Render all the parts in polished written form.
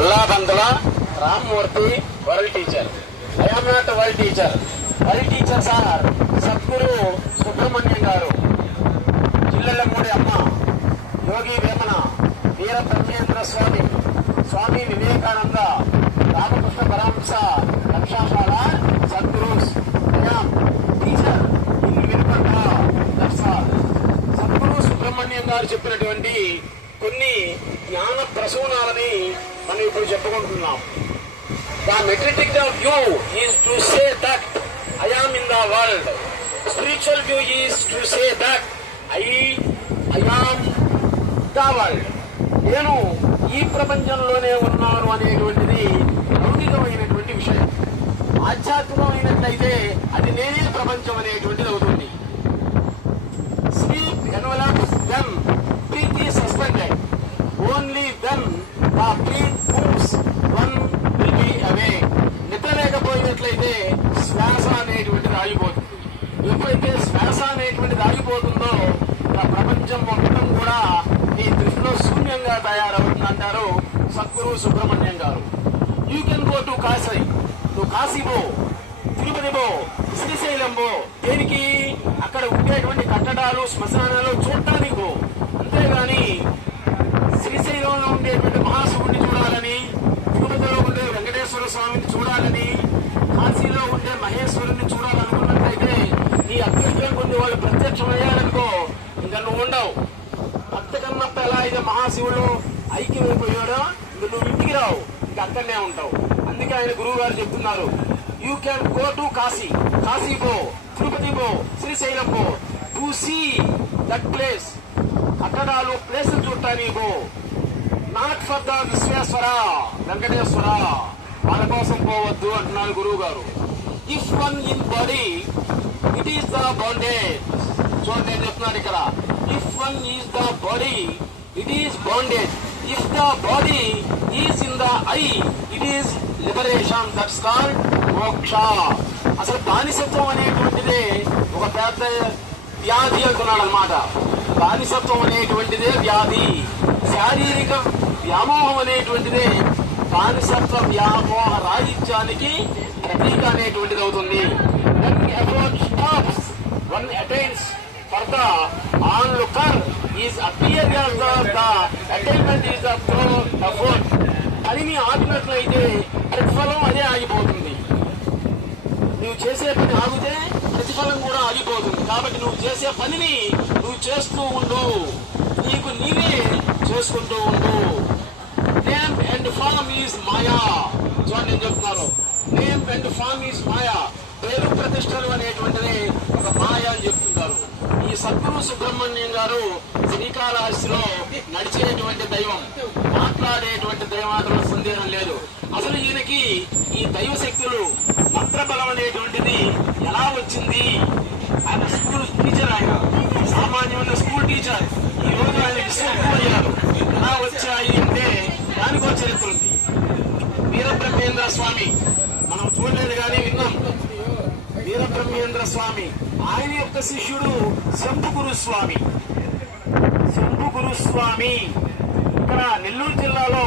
అల్లాబందల Rammurthy world teacher. I am not world teacher. World teachers are Sadguru Subrahmanyam garu, Jillellamudi Amma, Yogi Vemana, Veera Brahmendra Swami, Swami Vivekananda, Ramakrishna Paramahamsa, రక్షాశాల Sadgurus. I am teacher in Vinukonda. Sadguru Subrahmanyam garu చెప్పినటువంటి కొన్ని జ్ఞాన ప్రసూనాలని మనం ఇప్పుడు చెప్పుకుంటున్నాం. The metric of view is to say that I am in the world. Spiritual view is to say that I am the world. నేను ఈ ప్రపంచంలోనే ఉన్నాను అనేటువంటిది లౌకికమైనటువంటి విషయం. ఆధ్యాత్మికమైనట్లయితే అది నేనే ప్రపంచం అనేటువంటిది అవుతుంది. Sleep envelops them, breath is suspended. Only when the breath moves, one will be away. నిద్ర లేకపోయినట్లయితే శ్వాస అనేటువంటిది ఆగిపోతుంది. ఎప్పుడైతే శ్వాస అనేటువంటిది ఆగిపోతుందో ఆ ప్రపంచం మొత్తం కూడా ఈ దృష్టిలో శూన్యంగా తయారవుతుందంటారు సద్గురు సుబ్రహ్మణ్యం గారు. You can go to Kashi, Kashi పో, తిరుపతి పో, శ్రీశైలం పో. దేనికి? అక్కడ ఉండేటువంటి కట్టడాలు, శ్మశానాలు చూడటానికి పో. అంతేగాని శ్రీశైలంలో ఉండేటువంటి మహాశివుడిని చూడాలని, తిరుపతిలో ఉండే వెంకటేశ్వర స్వామిని చూడాలని, కాశీలో ఉండే మహేశ్వరుని చూడాలనుకున్నట్లయితే నీ అదృష్టం కొన్ని వాళ్ళు ప్రత్యక్షమయ్యారనుకో, ఇంకా నువ్వు ఉండవు. అంతకన్నప్ప ఎలా అయితే మహాశివుడు ఐక్యమైపోయాడో ఇంకా నువ్వు ఇంటికి రావు, ఇంకా అక్కడనే ఉంటావు. అందుకే ఆయన గురువు గారు చెప్తున్నారు, you can go to Kashi, Kashi పో, తిరుపతి పో, శ్రీశైలం పో, టు సీ దట్ ప్లేస్. కట్టడాలు ప్లేసులు చూడటానికి పో. Not for the Vishweshwara, Venkateshwara వాళ్ళ కోసం పోవద్దు అంటున్నారు గురువు గారు. If one in body it is the bondage. చూడండి నేను చెప్తున్నాను ఇక్కడ, if one is the body it is bondage. If the body is in the I it is liberation. That's called moksha. అసలు బానిసత్వం అనేటువంటిదే ఒక పెద్ద వ్యాధి అంటున్నాడు అనమాట. బానిసత్వం అనేటువంటిదే వ్యాధి. శారీరక వ్యామోహం అనేటువంటిదే బానిసత్వ వ్యామోహ రాహిత్యానికి ప్రతీక అనేటువంటిది అవుతుంది. One attains for the onlooker is appearance of the attainment is the effort. పనిని ఆగినట్లయితే ప్రతిఫలం అదే ఆగిపోతుంది. నువ్వు చేసే పని ఆగితే ప్రతిఫలం కూడా ఆగిపోతుంది. కాబట్టి నువ్వు చేసే పనిని నువ్వు చేస్తూ ఉండు, నీకు నీవే చేసుకుంటూ ఉండు. నేమ్ అండ్ ఫామ్ ఈజ్ మాయా. చూడండి నేను చెప్తున్నాను, నేమ్ అండ్ ఫామ్ ఈజ్ మాయా. పేరు ప్రతిష్టలు అనేటువంటిది ఒక మాయ అని చెప్తుంటారు. ఈ సద్గురు సుబ్రహ్మణ్యం గారు శ్రీకాళహస్తిలో నడిచేటువంటి దైవం, మాట్లాడేటువంటి దైవాత్మ సందేహం లేదు. అసలు ఈయనకి ఈ దైవ శక్తులు మంత్రబలం అనేటువంటిది ఎలా వచ్చింది? ఆయన స్కూల్ టీచర్, ఆయన సామాన్యమైన స్కూల్ టీచర్. ఈ రోజు ఆయన విశ్వగురు అయ్యారు. ఎలా వచ్చాయి అంటే దానికో చరిత్ర ఉంది. వీరబ్రహ్మేంద్ర స్వామి మనం చూడలేదు కానీ విన్నాం. వీరబ్రహ్మేంద్ర స్వామి ఆయన యొక్క శిష్యుడు శంభుగురు స్వామి. శంభుగురు స్వామి ఇక్కడ నెల్లూరు జిల్లాలో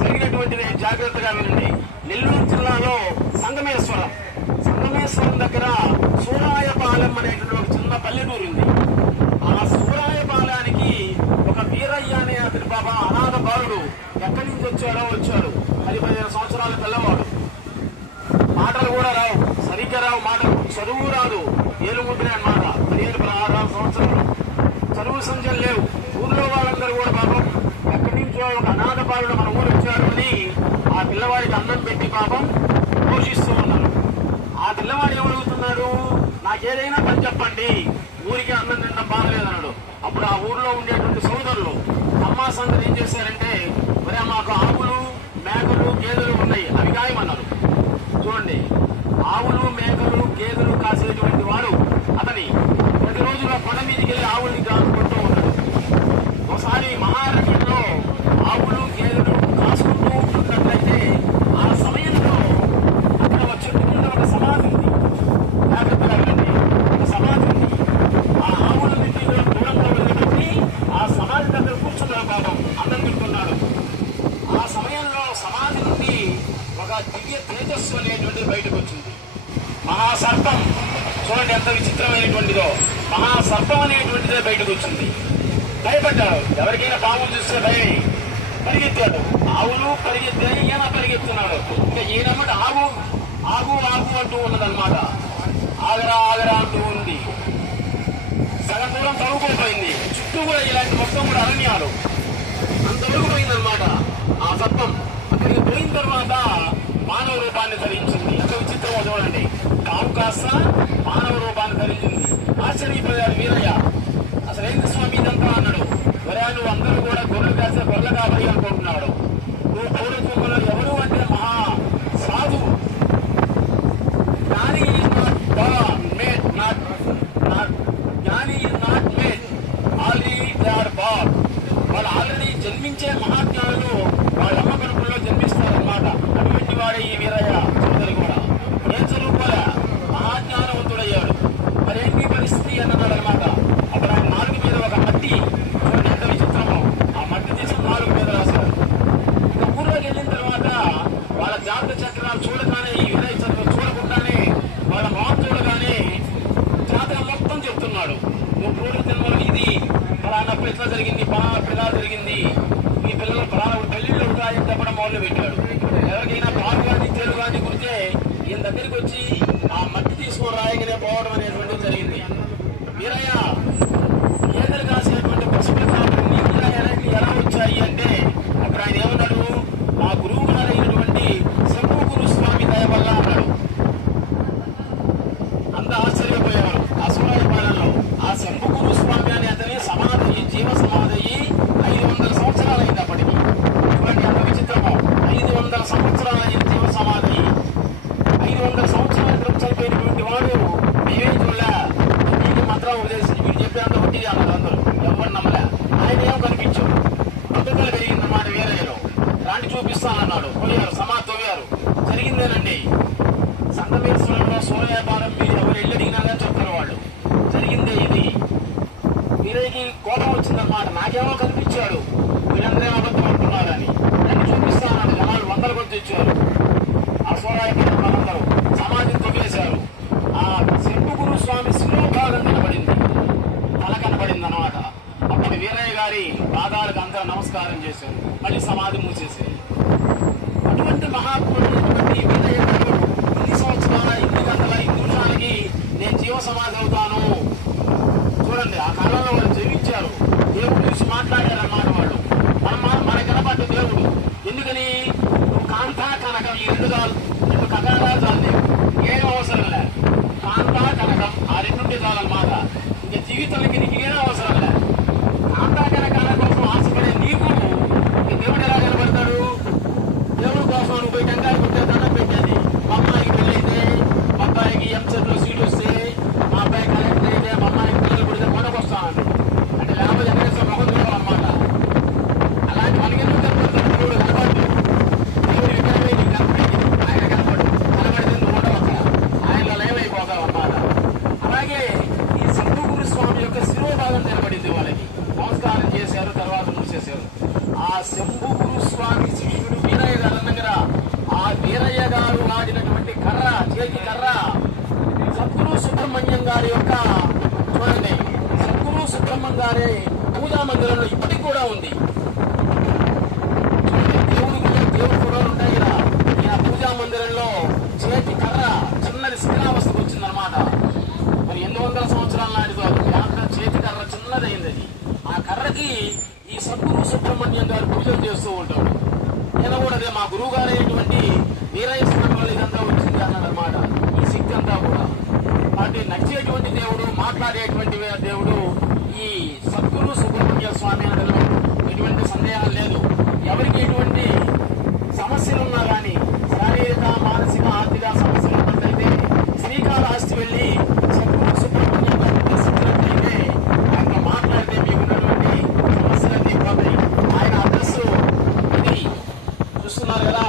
జరిగినటువంటిది జాగ్రత్తగా వినండి. నెల్లూరు జిల్లాలో సంగమేశ్వరం దగ్గర సూరాయపాలెం అనేటువంటి ఒక చిన్న పల్లెటూరు ఉంది. ఆ సూరాయపాలెనికి ఒక వీరయ్య అనే అతని బాబా అనాథ బాలుడు ఎక్కడి నుంచి వచ్చాడు. 10-15 సంవత్సరాల పిల్లవాడు. మాటలు కూడా రావు, సరిగ్గా రావు మాటలు, చదువు రాదు, ఏలుముద్రే అన్నమాట. 15-16 సంవత్సరాలు చదువు సంధ్యలు లేవు. ఊళ్ళో వాళ్ళందరూ కూడా పాపం ఎక్కడి నుంచో ఒక అనాథ బాలుడు మన ఊరు వచ్చాడు అని ఆ పిల్లవాడికి అన్నం పెట్టి పాపం పోషిస్తూ ఉన్నారు. ఆ పిల్లవాడు ఏమడుగుతున్నాడు, నాకేదైనా పని చెప్పండి, ఊరికి అన్నం తినడం బాగలేదన్నాడు. అప్పుడు ఆ ఊర్లో ఉండేటువంటి సోదరులు అమ్మాసందరూ ఏం చేశారంటే, మరి మాకు ఆవులు, మేకలు, గేదెలు ఉన్నాయి, అవి కాయమన్నారు. చూడండి, ఆవులు, మేకలు, గేదెలు కాసేటువంటి వాడు అతని ప్రతిరోజు కొండ మీదకి వెళ్ళి ఆవుల్ని కాసుకుంటూ ఉన్నాడు. ఒకసారి మహారణ్యంలో ఆవులు, గేదెలు కాసుకుంటూ ఉంటున్నట్లయితే ఆ సమయంలో అక్కడ చెట్టు కింద ఒక సమాధి ఉంది. జాగ్రత్తగా వెళ్ళండి, ఒక సమాధి ఉంది. ఆ ఆవులని దూరంగా వదిలిపెట్టి ఆ సమాధి దగ్గర కూర్చున్నాడు. పాపం అన్నం తింటున్నాడు. ఆ దివ్య తేజస్సు అనేటువంటిది బయటకు వచ్చింది. మహాసర్పం చూడండి ఎంత విచిత్రమైనటువంటిదో. మహాసర్పం అనేటువంటిదే బయటకు వచ్చింది. భయపడ్డారు. ఎవరికైనా పాములు చూస్తే భయం, పరిగెత్తాడు. ఆవులు పరిగెత్తాయి, ఈయన పరిగెత్తున్నాడు. ఇంకా ఈయనమాట ఆగు ఆగు ఆగు అంటూ ఉన్నదన్నమాట. ఆగరా ఆగరా అంటూ ఉంది. సగం దూరం తరుగుకోపోయింది. చుట్టూ కూడా ఇలాంటి మొత్తం కూడా అరణ్యాలు అంతవరకు పోయిందనమాట. ఆ సర్పం అక్కడికి పోయిన తర్వాత మానవ రూపాన్ని ధరించింది. ఎంత విచిత్రమో చూడండి. కావు కాస్త మానవ రూపాన్ని ధరించింది. ఆశ్చర్యపోయాడు వీరయ్య. అసలు ఏంటి స్వామి ఇదంతా అన్నాడు. వరే నువ్వు అందరూ కూడా గొర్రెలు కాస్తే గొర్రెలు కాబట్టి అనుకుంటున్నాడు. నువ్వు పూర్వజన్మలో ఎవరు అంటే మహా సాధువు. Jnani is not made, jnani is not made, already they are born. వాళ్ళు ఆల్రెడీ జన్మించే మహాజ్ఞానులు వాళ్ళ అమ్మ కడుపుల్లో జన్మిస్తారనమాట. అటువంటి వాడే ఈ వీరయ్య చౌదరి కూడా. ఏం చదువుకోలే, మహాజ్ఞానవంతుడయ్యాడు. మరేంటి పరిస్థితి అన్నాడు అనమాట. అప్పుడు ఆయన నాలుగు మీద ఒక మట్టి, చూడండి ఎంత విచిత్రమో, ఆ మట్టి తీసి నాలుగు మీద రాశారు. ఇక ఊర్లోకి వెళ్ళిన తర్వాత వాళ్ళ జాతక చక్రాలు చూడగానే, ఈ వీరయ్య చదువు చూడకుండానే, వాళ్ళ మొహం చూడగానే జాతకం మొత్తం చెప్తున్నాడు. నువ్వు పూర్వ జన్మలో ఇది పలానప్పుడు ఎట్లా జరిగింది, పలానప్పుడు ఎలా జరిగింది, మీ పిల్లలు పలానా పెళ్లిళ్ళు ఉంటాయని చెప్పడం మొదలు పెట్టాడు. ఎవరికైనా పాలు కానీ తేలు కానీ కురితే ఈయన దగ్గరికి వచ్చి ఆ మట్టి తీసుకొని రాయగానే పోవడం అనేటువంటిది జరిగింది. వీరయ్య ఏదలు కాసినటువంటి పశువులు నీకు ఎలా వచ్చాయి అంటే అప్పుడు ఆయన ఏమన్నాడు, మా గురువు గారైనటువంటి శంభు గురు స్వామి దయ వల్ల అన్నాడు. అంత ఆశ్చర్యపోయారు ఆ సూరాయపాలెంలో. ఆ శంభు గురు స్వామి అని అతని సమాధి, జీవ సమాధి 500 సంవత్సరాలు అయింది అప్పటికి. చూడండి అంత విచిత్రమో. 500 సంవత్సరాలు అయింది జీవ సమాధి. 500 సంవత్సరాల క్రితం చనిపోయినటువంటి వాడు మేమే చూడలే, నీకు మంత్రం ఉద్దేశించి వీడు చెప్పేంత ఒట్టిది అన్నారు అందరూ. ఎవరు నమ్మలే. ఆయన ఏం కనిపించాడు. బతుకలు పెరిగిందన్నమాట వీరయ్యలో. రాంటి చూపిస్తానన్నాడు. పోయారు, సమాధి తవ్వారు. జరిగిందేనండి. సంగమేశ్వరంలో సూర్యపాలెం మీరు ఎవరు వెళ్ళి అడిగినా చెప్తారు వాళ్ళు. జరిగిందే ఇది. వీరయ్యకి కోపం వచ్చిందన్నమాట. నాకేమో కనిపించాడు, వీళ్ళందరూ అబద్ధం అంటున్నారని. దాన్ని చూపిస్తానన్నాడు. జనాలు వందల కొద్ది ఇచ్చారు. ఆ సూర్యపాలెం వాళ్ళందరూ సమాధిని తొక్కేశారు. ఆ శంభు గురు స్వామి శిరోభాగం కనబడింది, తల కనబడింది అన్నమాట. అప్పుడు వీరయ్య గారి పాదాలకు అందరూ నమస్కారం చేశారు. మళ్ళీ సమాధి మూసేశారు. అటువంటి మహాత్ముడైనటువంటి వీరయ్య గారు ఇన్ని సంవత్సరాల, ఇన్ని గంటల, ఇన్ని నిమిషాలకి నేను జీవ సమాధి అవుతాను. చూడండి ఆ కాలంలో వాళ్ళు జీవించారు. దేవుడు చూసి మాట్లాడారన్నమాట వాళ్ళు. మన కనపడ్డ దేవుడు. ఎందుకని కాంతా కనకం ఈ రెండు కథాలు చాలు, ఏం అవసరం లే. కాంతా కనకం ఆ రెండుంటే చాలన్నమాట. ఇంకా జీవితానికి నీకు ఏం అవసరం లే. కాంతా కనకాల కోసం ఆశపడే నీకు దేవుడు ఎలా కనబడతాడు? దేవుడి కోసం నువ్వు పోయి టెంకాయ కొట్టే దండం పెట్టేది. మా అమ్మాయికి పెళ్ళైతే, మా అబ్బాయికి ఎంసెట్లో సీట్ వస్తే, మా అబ్బాయి కలెక్టర్ అయితే, మా అమ్మాయికి పిల్లలు పుడితే మొదకొస్తాను అంటే లేకపోతే ఎక్కడేస్తే మొహం చూడాలన్నమాట. అలాంటి మనకెందుకు కనపడతాడు? దేవుడు కనపడ్డు. దేవుడు విగ్రహమే నీకు కనపడింది, ఆయన కనపడు. కనబడితే నువ్వు ఉండవు అక్కడ, ఆయనలో లయమైపోతావు అన్నమాట. అలాగే ఈ శంభు గురు స్వామి యొక్క శిరోభాగం నిలబడింది. వాళ్ళకి నమస్కారం చేశారు, తర్వాత మూసేశారు. ఆ శంభు గురు స్వామి శిష్యుడు వీరయ్య గారు దగ్గర ఆ వీరయ్య గారు వాడినటువంటి కర్ర, చేతి కర్ర సద్గురు సుబ్రహ్మణ్యం గారి యొక్క, చూడండి సద్గురు సుబ్రహ్మణ్యం గారి పూజా మందిరంలో ఇప్పటికి కూడా ఉంది. దేవుడు కూడా ఉంటాయి కదా. ఈ పూజా మందిరంలో చేతి కర్ర చిన్నది శిథిలావస్థకు వచ్చిందనమాట. మరి 800 సంవత్సరాల నాటిది చేతి కర్ర చిన్నదైంది. అది ఆ కర్రకి ఈ సద్గురు సుబ్రహ్మణ్యం గారు పూజలు చేస్తూ ఉంటాడు. నేను కూడా అదే మా గురువు గారు అయినటువంటి వీరయ్య స్వామి వల్ల ఇదంతా వచ్చింది అన్నాడు అనమాట. ఈ శక్తి అంతా కూడా వాటి నడిచేటువంటి దేవుడు, మాట్లాడేటువంటి దేవుడు ఈ సద్గురు సుబ్రహ్మణ్య స్వామి అనడంలో ఎటువంటి సందేహం లేదు. ఎవరికి ఎటువంటి సమస్యలున్నా కానీ, శారీరక, మానసిక, ఆర్థిక సమస్యలు ఉన్నట్లయితే శ్రీకాళహస్తి వెళ్ళి సద్గురు సుబ్రహ్మణ్యం గారు దర్శించినట్లయితే ఆయనతో మాట్లాడితే మీకున్నటువంటి సమస్యలన్నీ పోతాయి. ఆయన అడ్రస్ ఇది చూస్తున్నారు కదా.